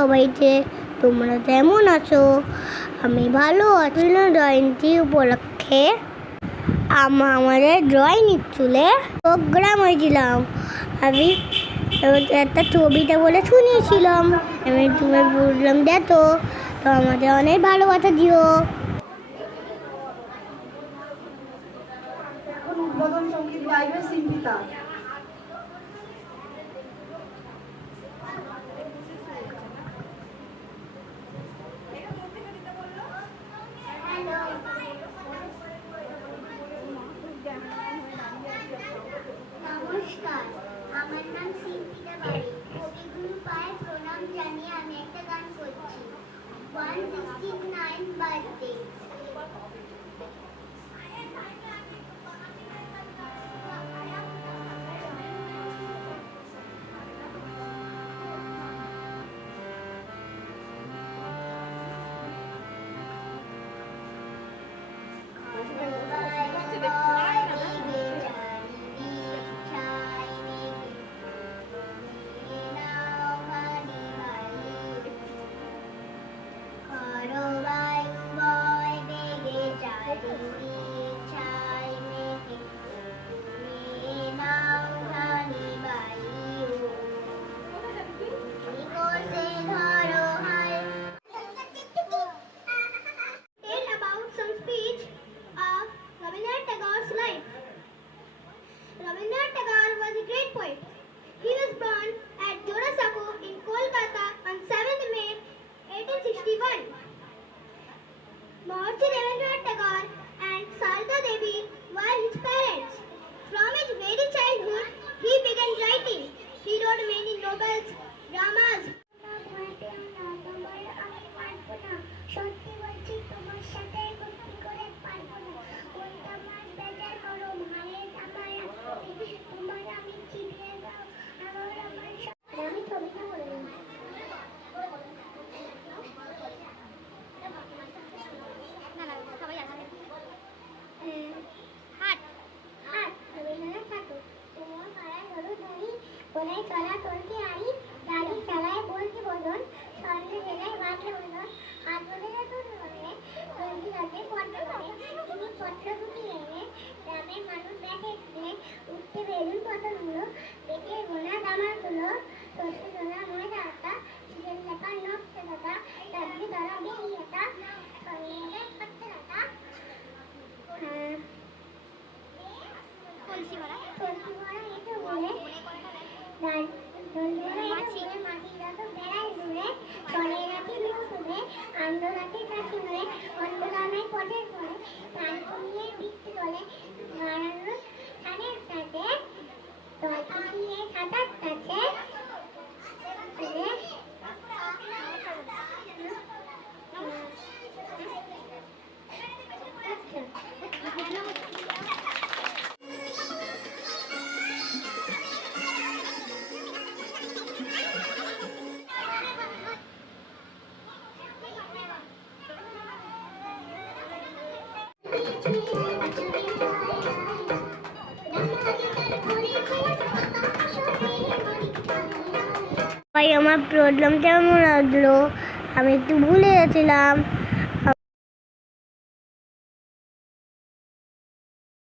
সবাইকে, তোমরা কেমন আছো? আমি ভালো আছি। জয়ন্তী উপলক্ষে আমাদের ড্রয়িং স্কুলে প্রোগ্রাম হয়েছিলাম। আমি একটা ছবিটা বলে শুনিয়েছিলাম। আমি তুমি বললাম দেখো, তো আমাদের অনেক ভালোবাসা দিও। এখন উদ্বোধন সঙ্গীত গাইবে সিম্পিতা। নমস্কার, আমার নাম সিম্পিতা বাড়ি। কবিগুরু পায়ে প্রণাম জানিয়ে আমি একটা গান করছি। 169 birthday. Rabindranath Tagore was a great poet. He was born at Jorasanko in Kolkata on 7th May 1861. Maharishi Rabindranath Tagore and Sarada Devi were his parents. From his very childhood, he began writing. He wrote many novels, dramas. সত্যি বলছি, তোমার সাথে গল্প করে পারবো না। কোনটা মাছ বেচার করো মায়ের আমার তোমার আমি চিবিয়ে দাও আমার আমি ছবিটা বলে কোনায় চলা চলতে আড়ি গাড়ি চালায় বলছি বদন স্বর্ণ জেলায় বাঁধলে বদন হাত বলে রঞ্জি রাতে পত্র করে তিনি পত্র দুটি এনে গ্রামের মানুষ দেখে উঠতে বেলুন পতনগুলো দেখে গোনা দামারগুলো শস্য জোনা ময়দা আটা চিকেন লেখা নকশে দাদা ডাবলি ধরা বেরিয়ে এটা সঙ্গে করতে দাদা তুলসী ভরা এটা বলে আন্দোলনের কাছে নয় অন্ধকামের পথের পরে প্রাণ কমিয়ে বৃষ্টি বলে বাড়ানোর ছানের কাছে তলকিয়ে সাঁতার কাছে ভাই, আমার প্রোগ্রাম কেমন লাগলো? আমি একটু ভুলে গেছিলাম।